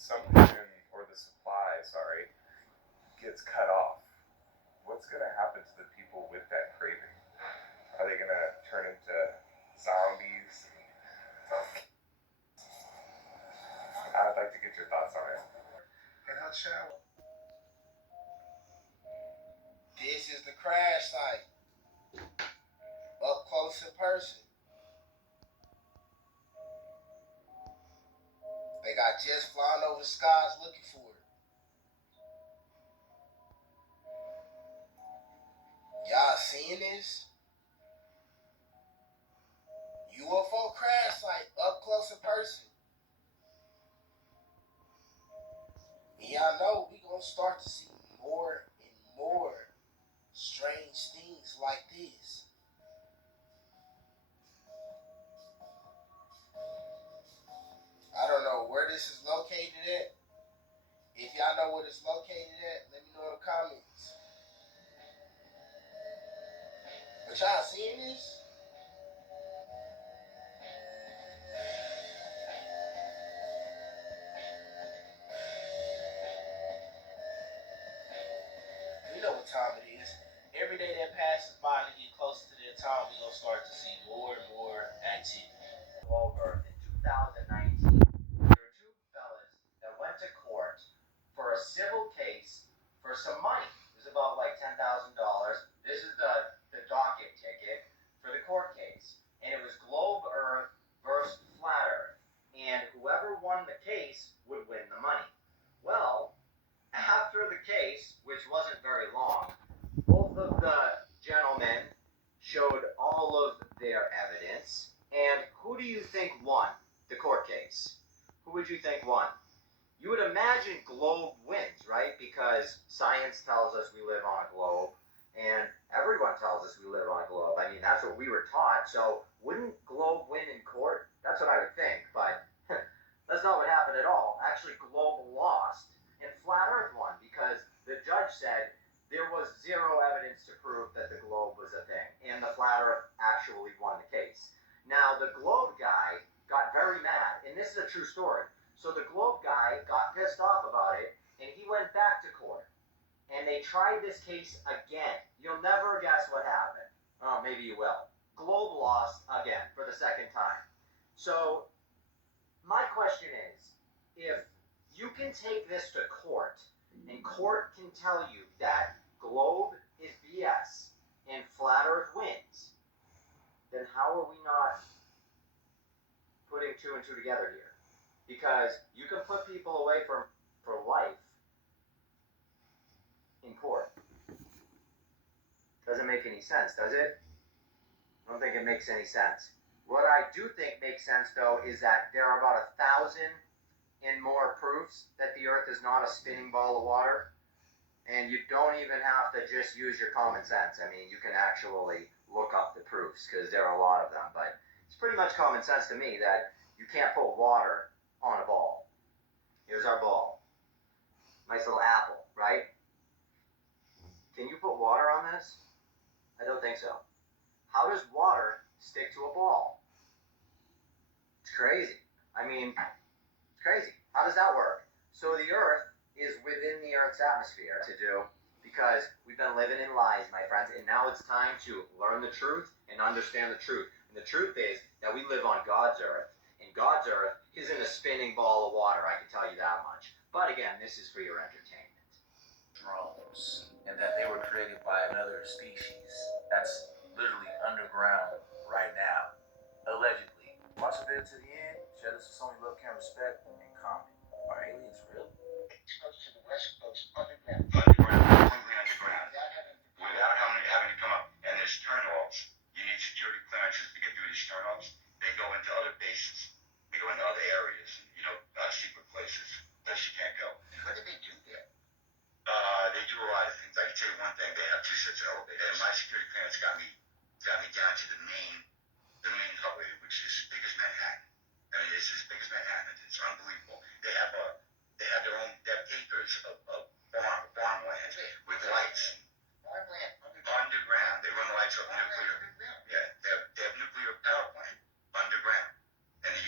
consumption or the supply, sorry, gets cut off, what's going to happen to the people with that craving? Are they going to turn into zombies? I'd like to get your thoughts on it. And I'll shower. This is the crash site. Up close in person. They got jets flying over the skies looking for it. Y'all seeing this? UFO crash site up close in person. And y'all know we gonna start to see more and more strange things like this. I don't know where this is located at. If y'all know where it's located at, let me know in the comments. But y'all seeing this? You know what time it is. Every day that passes by to get closer to that time, we're going to start to see more and more activity. Over in 2019, there were two fellas that went to court for a civil case for some money. It was about like $10,000. This is the docket ticket for the court case. And it was Globe Earth versus Flat Earth. And whoever won the case would win the money. Well, after the case, which wasn't very long, both of the gentlemen showed all of their evidence. And who do you think won the court case? Who would you think won? You would imagine Globe wins, right? Because science tells us we live on a globe, and everyone tells us we live on a globe. I mean, that's what we were taught. So wouldn't Globe win in court? That's what I would think, but that's not what happened at all. Actually, Globe lost, and Flat Earth won because the judge said there was zero evidence to prove that the globe was a thing, and the Flat Earth actually won the case. Now, the Globe guy got very mad, and this is a true story. So the Globe guy got pissed off about it, and he went back to court. And they tried this case again. You'll never guess what happened. Oh, maybe you will. Globe lost again for the second time. So my question is, if you can take this to court, and court can tell you that Globe is BS and Flat Earth wins, then how are we not putting two and two together here? Because you can put people away for life in court. Doesn't make any sense, does it? I don't think it makes any sense. What I do think makes sense, though, is that there are about 1,000 and more proofs that the Earth is not a spinning ball of water. And you don't even have to just use your common sense. I mean, you can actually look up the proofs because there are a lot of them. But it's pretty much common sense to me that you can't put water on a ball. Here's our ball. Nice little apple, right? Can you put water on this? I don't think so. How does water stick to a ball? It's crazy. I mean, it's crazy. How does that work? So the Earth is within the Earth's atmosphere to do because we've been living in lies, my friends, and now it's time to learn the truth and understand the truth. And the truth is that we live on God's Earth, and God's Earth isn't a spinning ball of water, I can tell you that much. But again, this is for your entertainment. Drones, and that they were created by another species that's literally underground right now, allegedly. Watch the video to the end, share this with someone you love, can respect, and comment. Are aliens real? To the West Coast underground. Completely underground. Without having to come up. And there's turn-offs. You need security clearances to get through these turn-offs. They go into other bases. They go into other areas. Secret places that you can't go. What did they do there? They do a lot of things. I can tell you one thing. They have 2 sets of elevators. And my security clearance got me down to the main elevator, which is as big as Manhattan. I mean, it's as big as Manhattan. It's unbelievable. They have acres of farmland with lights. Farmland Underground. They run the lights off nuclear. Yeah, they have nuclear power plant underground. And they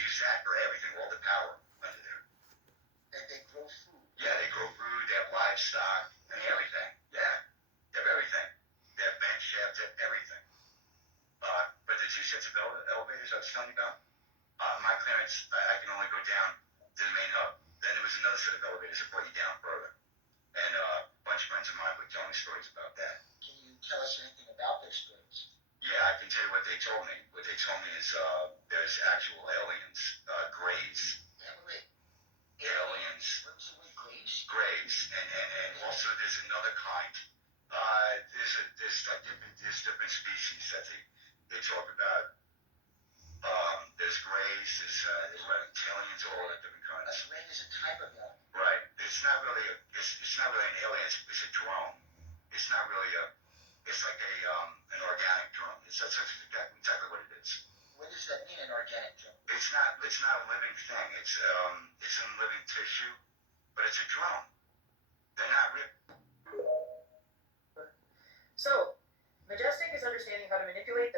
My clearance, I can only go down to the main hub. Then there was another set of elevators that brought you down further. And a bunch of friends of mine were telling me stories about that. Can you tell us anything about their stories? Yeah, I can tell you what they told me. What they told me is there's actual aliens, graves. Wait, Aliens. what's the word, graves? Graves. And also there's another kind. There's different species that they talk about. There's grays, there's reptilians, all that different kinds. A ring is a type of alien. Right. It's not really an alien. It's a drone. It's not really it's like an organic drone. That's exactly what it is. What does that mean, an organic drone? It's not a living thing. It's in living tissue, but it's a drone. They're not real. So, Majestic is understanding how to manipulate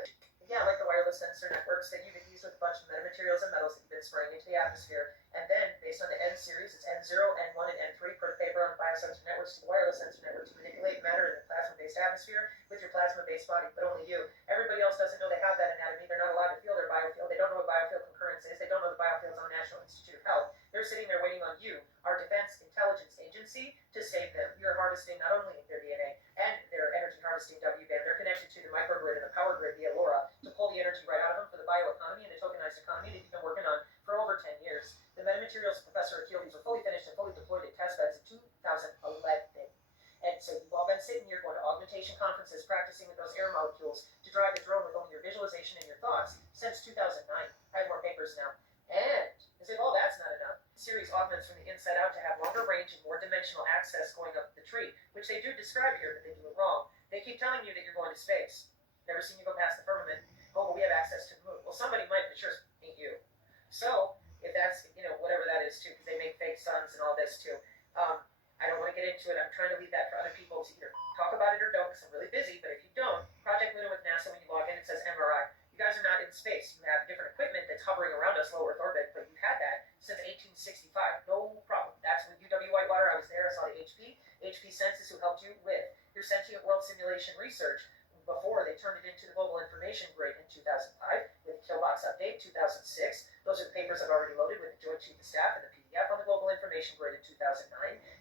like the wireless sensor networks that you've used with a bunch of metamaterials and metals that you've been spraying into the atmosphere. And then, based on the N series, it's N0, N1, and N3 per paper on biosensor networks to the wireless sensor network to manipulate matter in the plasma-based atmosphere with your plasma-based body, but only you. Everybody else doesn't know they have that anatomy. They're not allowed to feel their biofield. They don't know what biofield concurrence is. They don't know the biofields on the National Institute of Health. They're sitting there waiting on you, our defense intelligence agency, to save them. You're harvesting not only their DNA and their energy harvesting W-band. They're connected to the microgrid and the power grid via LoRa to pull the energy right out of them for the bioeconomy and the tokenized economy that you've been working on for over 10 years. The metamaterials Professor Achilles were fully finished and fully deployed at test beds in 2011. And so you've all been sitting here going to augmentation conferences, practicing with those air molecules to drive the drone with only your visualization and your thoughts since 2009. I have more papers now. And as if all that's not enough, the series augments from the inside out to have longer range and more dimensional access going up the tree, which they do describe here, but they do it wrong. They keep telling you that you're going to space. Never seen you go past the firmament. Oh, but we have access to the moon. Well, somebody might, but sure ain't you. So, if that's, whatever that is too, because they make fake suns and all this too. I don't want to get into it. I'm trying to leave that for other people to either talk about it or don't, because I'm really busy. But if you don't, Project Luna with NASA, when you log in, it says MRI. You guys are not in space. You have different equipment that's hovering around us, low Earth orbit, but you've had that since 1865. No problem. That's with UW Whitewater. I was there. I saw the HP Census, who helped you with your sentient world simulation research before they turned it into the global information grid in 2005 with the Killbox update 2006. Those are the papers I've already loaded with the Joint Chief of Staff and the PDF on the global information grid in 2009.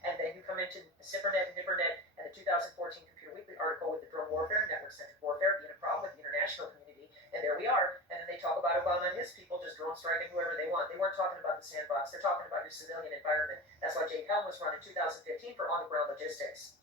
And then you come into CIPRNet, NIPRNet, and the 2014 Computer Weekly article with the drone warfare, network-centric warfare being a problem with the international community. And there we are. And then they talk about Obama and his people just drone striking whoever they want. They weren't talking about the sandbox. They're talking about your civilian environment. That's why Jake Helm was run in 2015 for on-the-ground logistics.